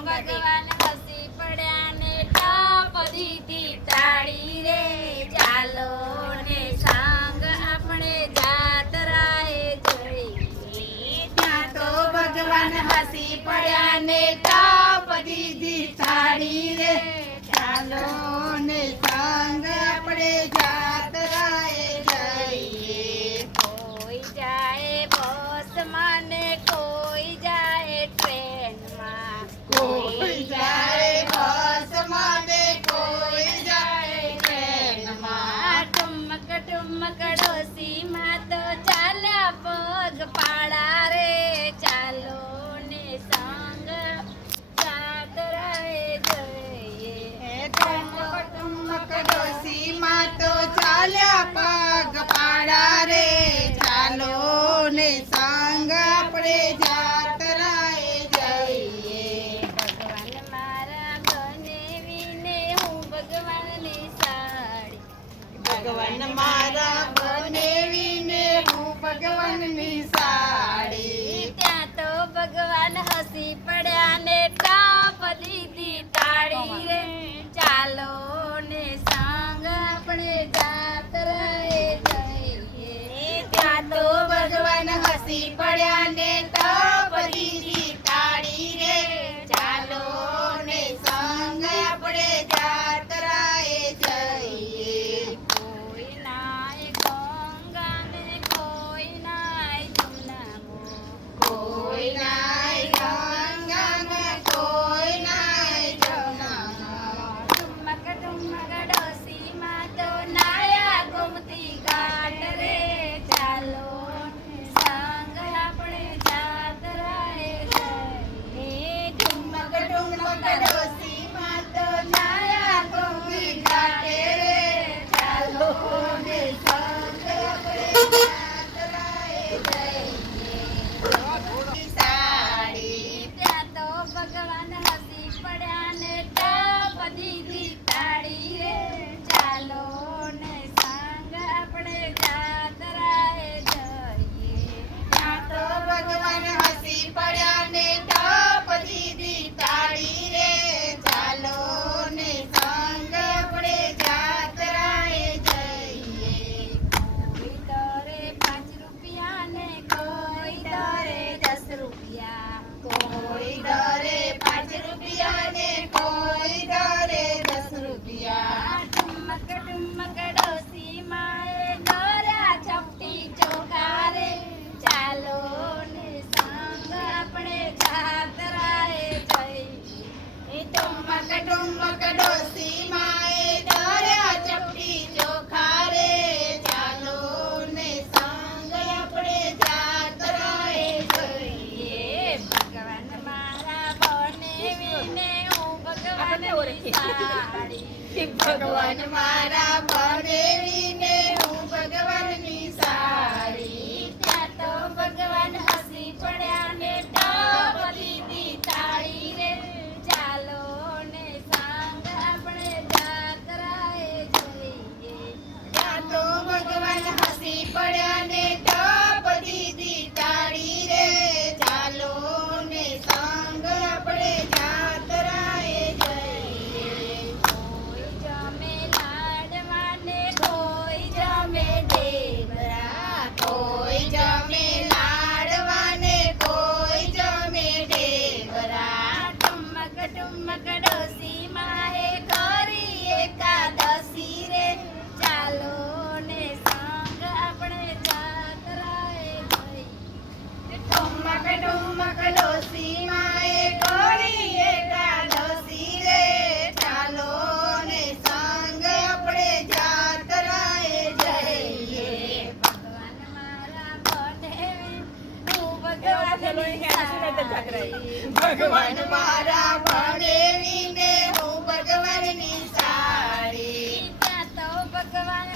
ભગવાન હસી પડ્યા ને ટાપ દીધી તાળી રે ચાલો ને આપણે જાતરાએ જઈ તો ભગવાન હસી પડ્યા ને ટાપ દીધી તાળી રે. Sweet ભગવાનની સાડી. ત્યાં તો ભગવાન હસી પડ્યા ને ટાપ દીધી તાળી રે. ચાલો ને સંગ આપણે ભગવાન મારા ભણેવીને હું ભગવાન ભગવાન મારા ભણેવીને હું ભગવાનની સારી. તો ભગવાન